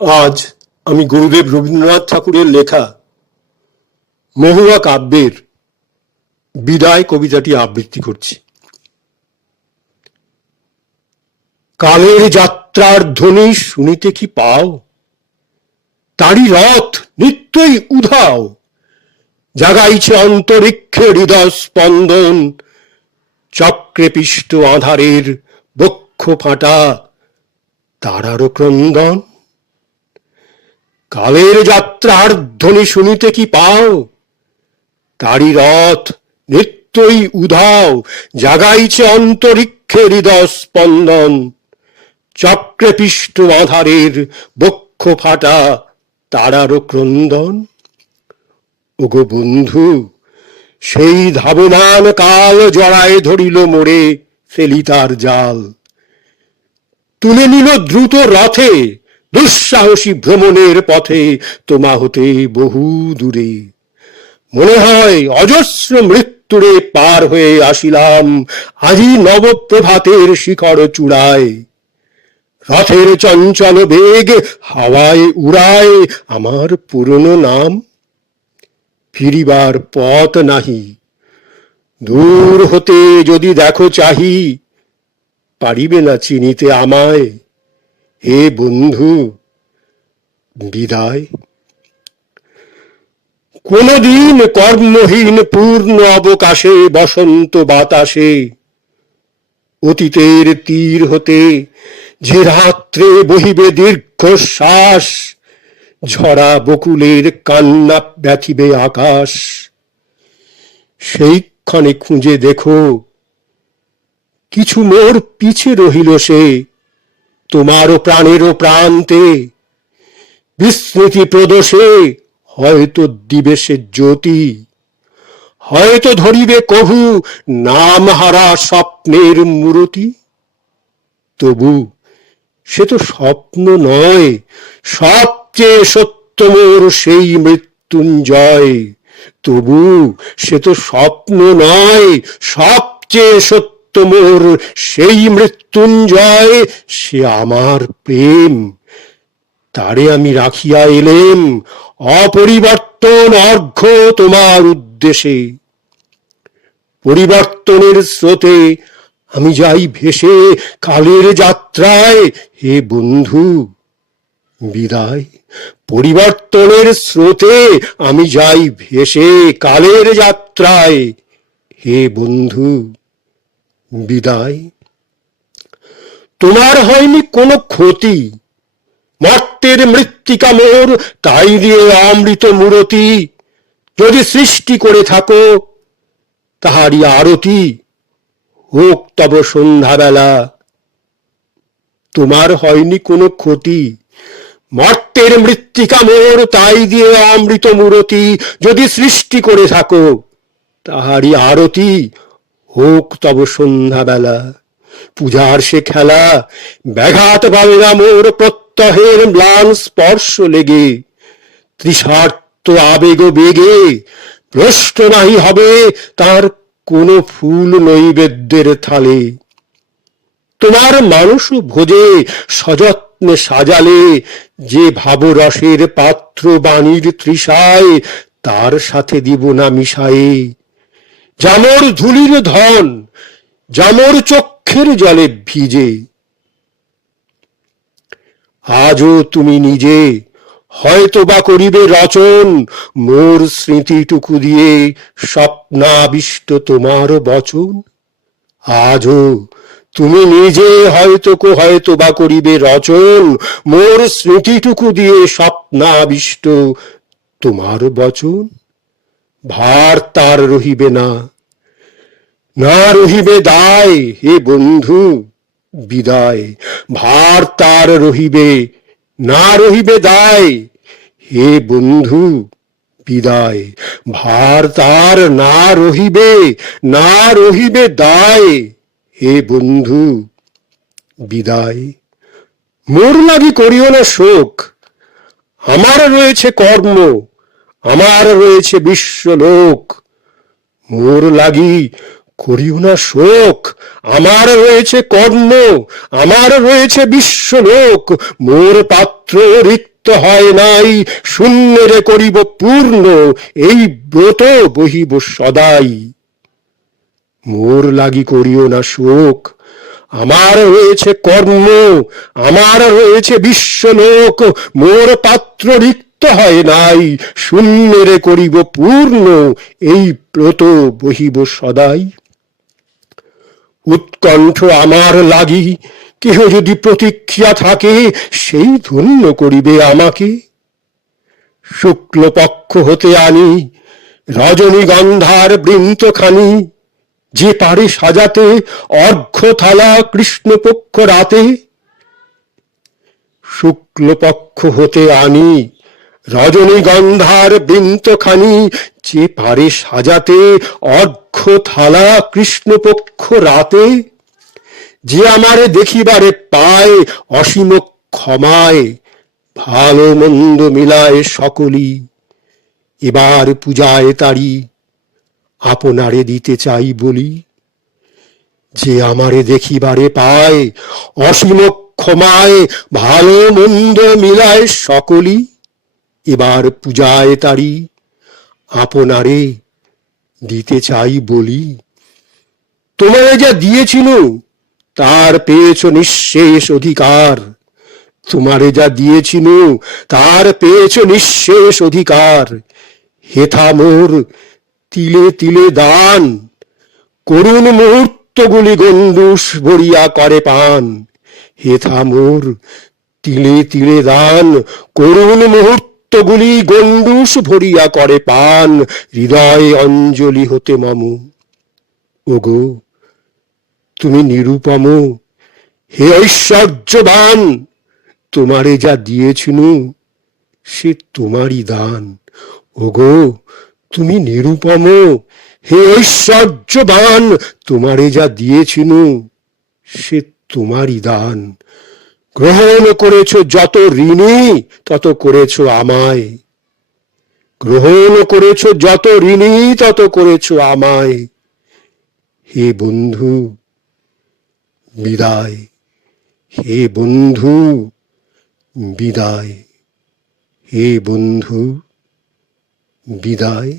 আজ আমি গুরুদেব রবীন্দ্রনাথ ঠাকুরের লেখা মহুয়া কাব্যের বিদায় কবিতাটি আবৃত্তি করছি। কালের যাত্রার ধ্বনি শুনিতে কি পাও? তারি রথ নিত্যই উধাও, জাগাইছে অন্তরিক্ষে হৃদয় স্পন্দন, চক্রে পিষ্ট আধারের বক্ষ ফাটা তারারও ক্রন্দন। কালের যাত্রার ধ্বনি শুনিতে কি পাও? তারি রথ নিত্যই উধাও, জাগাইছে অন্তরিক্ষে হৃদয় স্পন্দন, চক্রে পিষ্ট আধারের বক্ষ ফাটা তারারও ক্রন্দন। ওগো বন্ধু, সেই ধাবমান কাল জড়ায় ধরিল মোরে ফেলি তার জাল, তুলে নিল দ্রুত রথে দুঃসাহসী ভ্রমণের পথে তোমা হতে বহু দূরে। মনে হয় অজস্র মৃত্যুরে পার হয়ে আসিলাম আজি নবপ্রভাতের শিখর চূড়ায়। রথের চঞ্চল বেগ হাওয়ায় উড়ায় আমার পুরনো নাম। ফিরিবার পথ নাহি, দূর হতে যদি দেখো চাহি, পারিবে না চিনিতে আমায়। হে বন্ধু, বিদায়। কোনদিন কর্মহীন পূর্ণ অবকাশে বসন্ত বাতাসে অতীতের তীর হতে যে রাত্রে বহিবে দীর্ঘশ্বাস, ঝরা বকুলের কান্না ব্যথিবে আকাশ। সেইক্ষণে খুঁজে দেখো কিছু মোর পিছে রহিল সে তোমারও প্রাণেরও প্রান্তে। বিস্মৃতি প্রদোষে হয়তো দিবে সে জ্যোতি, হয়তো ধরিবে কভু নামহারা স্বপ্নের মূরতি। তবু সে তো স্বপ্ন নয়, সবচেয়ে সত্য মোর সেই মৃত্যুঞ্জয়। তবু সে তো স্বপ্ন নয়, সবচেয়ে সত্য মোর সেই মৃত্যুঞ্জয়। সে আমার প্রেম, তারে আমি রাখিয়া এলেম অপরিবর্তন অর্ঘ্য তোমার উদ্দেশে। পরিবর্তনের স্রোতে আমি যাই ভেসে কালের যাত্রায়। হে বন্ধু, বিদায়। পরিবর্তনের স্রোতে আমি যাই ভেসে কালের যাত্রায়। হে বন্ধু, বিদায়। তোমার হয়নি কোনো ক্ষতি, মর্তের মৃত্তিকা মোর তাই দিয়ে অমৃত মূরতি। যদি সৃষ্টি করে থাকো তাহারই আরতি হোক তব সন্ধ্যাবেলা। তোমার হয়নি কোনো ক্ষতি, মর্তের মৃত্তিকা মোর তাই দিয়ে অমৃত মূরতি। যদি সৃষ্টি করে থাকো তাহারই আরতি হোক তব সন্ধ্যাবেলা। পূজার সে খেলা ব্যাঘাত পাবে না মোর প্রত্যহের ম্লান স্পর্শ লেগে। তৃষার্ত আবেগ বেগে ভ্রষ্ট নাহি হবে তার কোন ফুল নৈবেদ্যের থালে। তোমার মানুষ ভোজে সযত্নে সাজালে যে ভাবরসের পাত্র বাণীর তৃষায়, তার সাথে দিব না মিশায়ে যামর ধুলির ধন, যামর চক্ষের জলে ভিজে। আজও তুমি নিজে হয়তো বা করিবে রচন মোর স্মৃতিটুকু দিয়ে স্বপ্নাবিষ্ট তোমার বচন। আজও তুমি নিজে হয়তো বা করিবে রচন মোর স্মৃতিটুকু দিয়ে স্বপ্নাবিষ্ট তোমার বচন। ভার তার রহিবে না, না রহিবে দায়। হে বন্ধু, বিদায়। ভার তার রহিবে না রহিবে দায়। হে বন্ধু, বিদায়। ভার তার না রহিবে না রহিবে দায়। হে বন্ধু, বিদায়। মোর লাগি করিও না শোক, আমার রয়েছে কর্ম, আমার রয়েছে বিশ্বলোক। মোর লাগি করিও না শোক, আমার রয়েছে কর্ম, আমার রয়েছে বিশ্বলোক। মোর পাত্র রিক্ত হয় নাই, শূন্যেরে করিব পূর্ণ, এই ব্রত বহিব সদাই। মোর লাগি করিও না শোক, আমার রয়েছে কর্ম, আমার রয়েছে বিশ্বলোক, মোর পাত্র রিক্ত হয় নাই, শূন্যেরে করিব পূর্ণ, এই ব্রত বহিব সদাই। উৎকণ্ঠ আমার লাগি কেহ যদি প্রতীক্ষা থাকে, সেই ধন্য করিবে আমাকে। শুক্লপক্ষ হতে আনি রজনীগন্ধার বৃন্তখানি, যে পারে সাজাতে অর্ঘ্য থালা কৃষ্ণপক্ষ রাতে। শুক্লপক্ষ হতে আনি রজনীগন্ধার বৃন্তখানি, যে পারে সাজাতে অর্ঘ্য থালা কৃষ্ণপক্ষ রাতে। যে আমারে দেখিবারে পায় অসীম ক্ষমায়, ভালো মন্দ মিলায় সকলি, এবার পূজায় তারি আপনারে দিতে চাই বলি। যে আমারে দেখিবারে পায় অসীম ক্ষমায়, ভালো মন্দ মিলায় সকলি, এবার পূজায় তারি আপনারে দিতে চাই বলি। তোমারে যা দিয়েছিল তার পেয়েছ নিঃশেষ অধিকার, তোমারে যা দিয়েছিল তার পেয়েছ নিঃশেষ অধিকার। হেথা মোর তিলে তিলে দান, করুণ মুহূর্তগুলি গণ্ডূষ ভরিয়া করে পান। হেথা মোর তিলে তিলে দান, করুণ মুহূর্তগুলি গণ্ডূষ ভরিয়া করে পান। হৃদয় অঞ্জলি হতে মম। ওগো তুমি নিরুপম, হে ঐশ্বর্যবান, তোমারে যা দিয়েছিনু সে তোমারই দান। ওগো তুমি নিরুপম, হে ঐশ্বর্যবান, তোমারে যা দিয়েছিনু সে তোমারই দান। গ্রহণ করেছ যত ঋণী তত করেছ আমায়, গ্রহণ করেছ যত ঋণী তত করেছ আমায়। হে বন্ধু বিদায়, হে বন্ধু বিদায়, হে বন্ধু বিদায়।